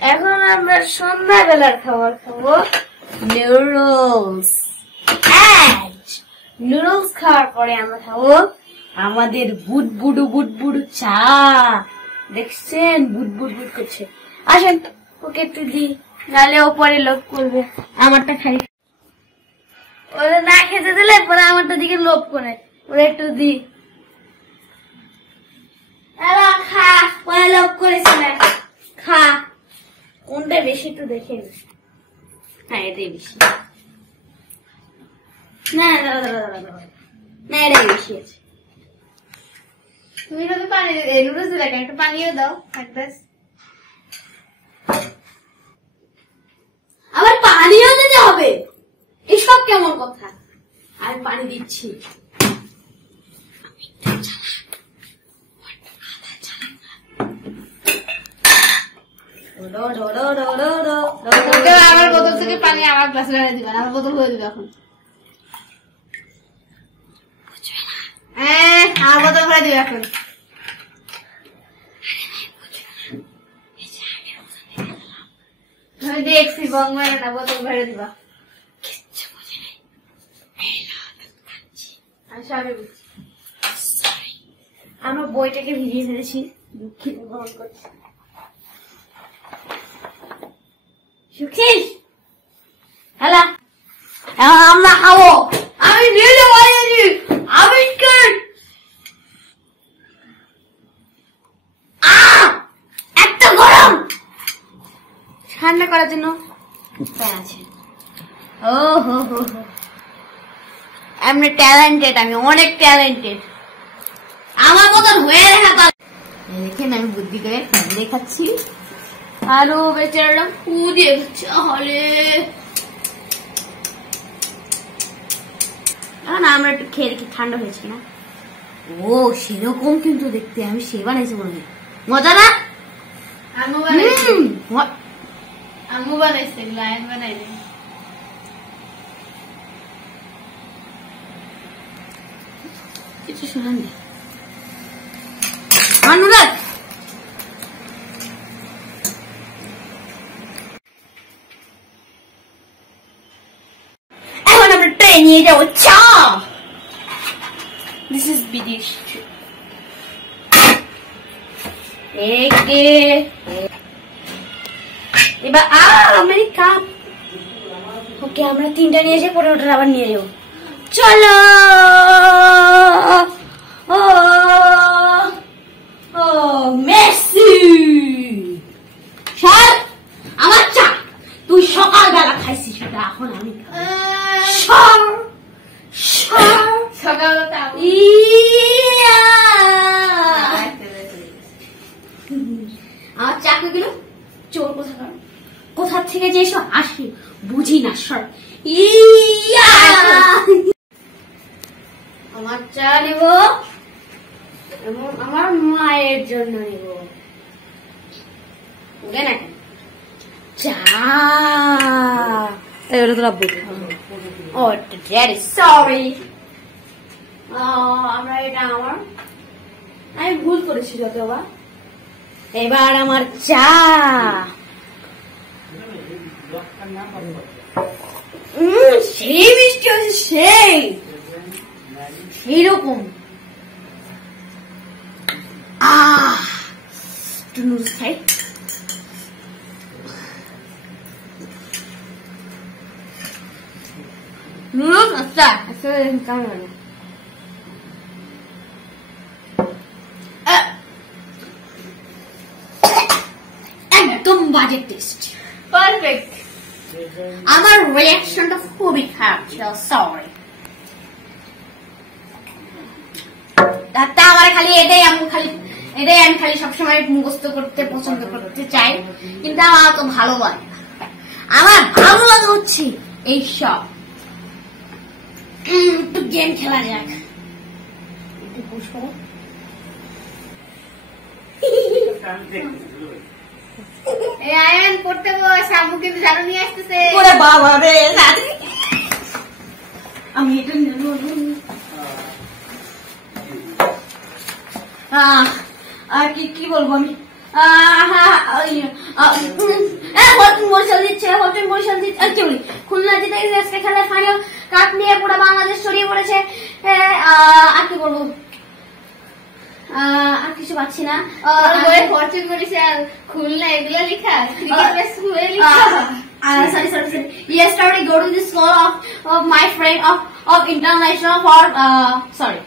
এখন আমরা সন্ধ্যাবেলার খাবার খাবো নুডলস। নুডলস খাওয়ার পরে আমরা খাবো আমাদের বুটবুডু চা। দেখছেন বুট করছে। আসেন ওকে একটু দি, নাহলে ওপরে লোভ করবে। আমারটা খাই, ওরা না খেতে দিলে পরে আমারটা দিকে লোভ করে। ওরা একটু দি, খা, পরে লোভ করেছিলেন। খা, কোনটা বেশি একটু দেখে নি। হ্যাঁ এটাই বেশি। না এটাই বেশি আছে। তুমি যদি পানি নুডলস দিলে একটু পানিও দাও। আবার পানিও দিতে হবে? এসব কেমন কথা? আমি পানি দিচ্ছি। আমার বোতল থেকে পানি আমার গ্লাসে ঢেলে দিবেন। আমার বোতল হয়ে যাবে এখন। আমার বোতল ভরে দিবে এখন। আমি দেখছি বঙ্গের না, বোতল ভরে দিবা। আমরা বইটাকে ভিজিয়ে ফেলেছি, দুঃখিত গ্রহণ করছি। সুখী হ্যালো, আমরা খাবো। আমি নিজে বানিয়েছি। আমি এত গরম ঠান্ডা করার জন্য ফ্যান আছে। ও হো হো হো, আমি ট্যালেন্টেড, আমি অনেক ট্যালেন্টেড। আমার মতন হয়ে দেখা দেখেন, আমি বুদ্ধি করে ফ্যান দেখাচ্ছি। আরো বেচারা ফু দিয়ে খাচ্ছে। হলে এখন আমরা একটু খেয়ে দেখি ঠান্ডা হয়েছে না। ও সেরকম কিন্তু দেখতে, আমি সে বানাইছি মনে হয়। মজা না? আম্মু বানাইছে, লায়ন বানাইছে। কিছু শোনান না অনুরাগ। এখন আমরা ট্রেন নিয়ে যাবো চা। দিস ইজ বিদেশ। এবার আমার কাপ। ওকে আমরা 3টা নিয়ে যাই, পরে ওটা আবার নিয়ে যাবো। চলো। ও মেসি সর, আমার চা। তুই সকালবেলা খাইছিস, সেটা এখন আমি সকালবেলা আমার চাকরি গেল। চোর কোথা থেকে যে এসব আসি বুঝি না। সর, আমার চা নেব এবং আমার মায়ের জন্য নেব। চা সরি, আমরা এটা আমার, আমি ভুল করেছিল তো। এবার আমার চা। সেই মিষ্টি হচ্ছে, সেই রকম। একটু নুডলস খাই। নুডলস আচ্ছা আচ্ছা কেমন লাগে? একদম বাজে টেস্ট। পারফেক্ট। আমার রিঅ্যাকশনটা খুবই খারাপ ছিল, সরি। আমার খালি এটাই আমি খালি সবসময় মুখস্থ করতে পছন্দ করতে চাই, কিন্তু আমার তো ভালো লাগে না। আমার ভালো লাগে হচ্ছে এইসব। একটু গেম খেলা যাক। একটু পুশ করো। পড়তে বস, আম্মু কিন্তু ঝাড়ু নিয়ে আসতেছে। ওরে বাবা রে, আমি এটা আর কি বলবো আমি। অ্যাকচুয়ালি খুলনা জিতে গেছে আজকে খেলার ফাইনাল কাপ নিয়ে পুরো বাংলাদেশ ছড়িয়ে পড়েছে। আর কি বলবো, আর কিছু পাচ্ছি না। ফরচুন করেছে খুলনা এগুলো লেখা ক্রিকেট স্কুলে লেখা। Sorry. Yesterday go to the school of my friend of international for sorry.